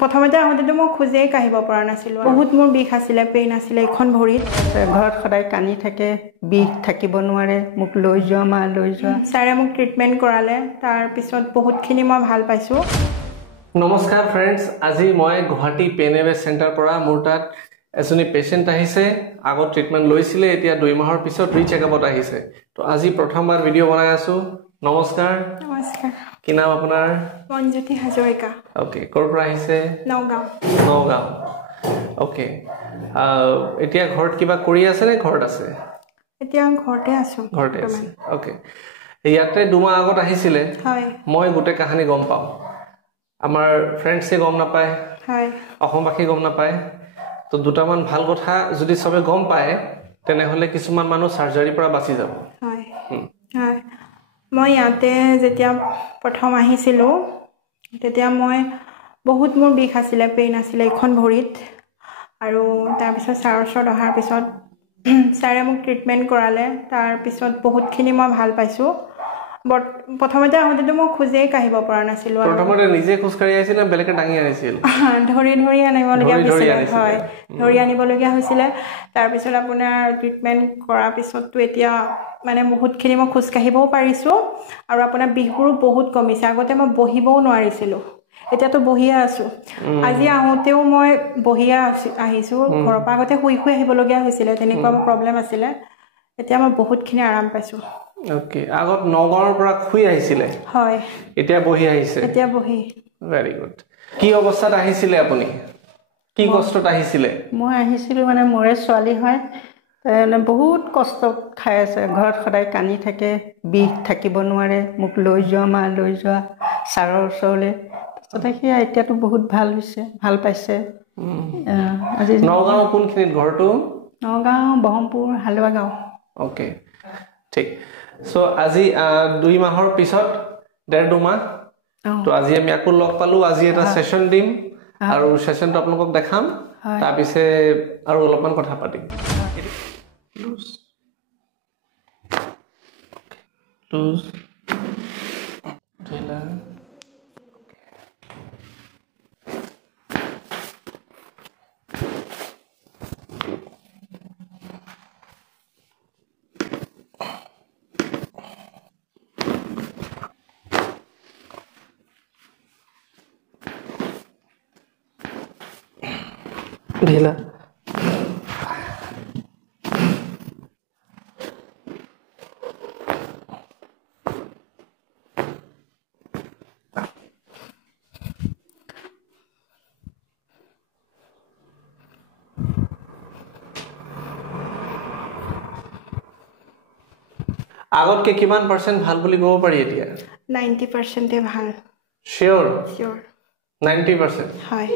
প্ৰথমতে আহোঁতেতো মই খোজেই কাঢ়িব পৰা নাছিলোঁ বহুত মোৰ বিষ আছিলে পেইন আছিলে এখন ভৰিত ঘৰত সদায় কানি থাকে বিষ থাকিব নোৱাৰে মোক লৈ যোৱা মা লৈ যোৱা ছাৰে মোক ট্ৰিটমেণ্ট কৰালে তাৰ পিছত বহুতখিনি মই ভাল পাইছোঁ নমস্কাৰ ফ্ৰেণ্ডছ আজি মই গুৱাহাটী পেইন এৱেৰ চেণ্টাৰ পৰা মোৰ তাত এজনী পেশেন্ট আহিছে আগত ট্ৰিটমেণ্ট লৈছিলে এতিয়া 2 মাহৰ পিছত ৰিচেকআপত আহিছে তো আজি প্ৰথমবাৰ ভিডিঅ' বনাই আছো নমস্কাৰ নমস্কাৰ কি নাম আপোনাৰ মঞ্জুতি হাজৰিকা ওকে ক'ৰ পৰা আহিছে নগাঁও ওকে এতিয়া ঘৰত কিবা কৰি আছে নে ঘৰত আছে এতিয়া ঘৰতে আছো ঘৰতে আছে ওকে ইয়াতে 2 মাহ আগত আহিছিলে হয় মই গোটে কাহিনী গম পাওঁ আমাৰ ফ্ৰেণ্ডছে গম নাপায় হয় অসমবাসী গম নাপায় তো দুটামান ভাল কথা যদি সবে গম পায় তেনেহলে কিছুমান মানুহ সাৰ্জাৰীৰ পৰা বাচি যাব হয় হয় মই ইয়াতে যেতিয়া প্ৰথম আহিছিলোঁ তেতিয়া মই বহুত মোৰ বিষ আছিলে পেইন আছিলে এখন ভৰিত আৰু তাৰ পিছত ছাৰৰ ওচৰত অহাৰ পিছত ছাৰে মোক ট্ৰিটমেণ্ট কৰালে তাৰ পিছত বহুতখিনি মই ভাল পাইছোঁ প্ৰথমতে আহোঁতেতো মই খোজেই কাঢ়িব পৰা নাছিলোঁ প্ৰথমতে নিজে খোজ কাঢ়ি আহিছিল নে বেলেগে ডাঙি আনিছিল ধৰি আনিবলগীয়া হৈছিলে হয় ধৰি আনিবলগীয়া হৈছিলে তাৰপিছত আপোনাৰ ট্ৰিটমেণ্ট কৰাৰ পিছততো এতিয়া মানে বহুতখিনি মই খোজ কাঢ়িবও পাৰিছোঁ আৰু আপোনাৰ বিষবোৰো বহুত কমিছে আগতে মই বহিবও নোৱাৰিছিলোঁ এতিয়াতো বহিয়ে আছোঁ আজি আহোঁতেও মই বহিয়ে আহিছোঁ ঘৰৰ পৰা আগতে শুই আহিবলগীয়া হৈছিলে তেনেকুৱা প্ৰব্লেম আছিলে এতিয়া মই বহুতখিনি আৰাম পাইছোঁ ওকে আগত নগাঁৱৰ পৰা খুই আহিছিলে হয় এতিয়া বহি আহিছে এতিয়া বহি ভেৰি গুড কি অৱস্থাত আহিছিলে আপুনি কি কষ্টত আহিছিলে মই আহিছিলোঁ মানে মোৰে ছোৱালী হয় বহুত কষ্ট খাই আছে ঘৰত সদায় কানি থাকে বিষ থাকিব নোৱাৰে মোক লৈ যোৱা মা লৈ যোৱা ছাৰৰ ওচৰলৈ তথাপি এতিয়াতো বহুত ভাল হৈছে ভাল পাইছে আজি নগাঁও কোনখিনিত ঘৰটো নগাঁও বহমপুৰ হালোৱা গাঁও ওকে ঠিক সো আজি 2 মাহৰ পিছত 1.5 মাহ তো আজি আমি আকৌ লগ পালো আজি এটা সেশন দিম আৰু সেশনটো আপোনালোকক দেখাম তাৰ পিছে আৰু অলপমান কথা পাতিম লুজ ঢিলা ঢিলা আগতকে কিমান % ভাল বুলি ক'ব পাৰি এতিয়া 90% ভাল শিওৰ শিওৰ 90% হয়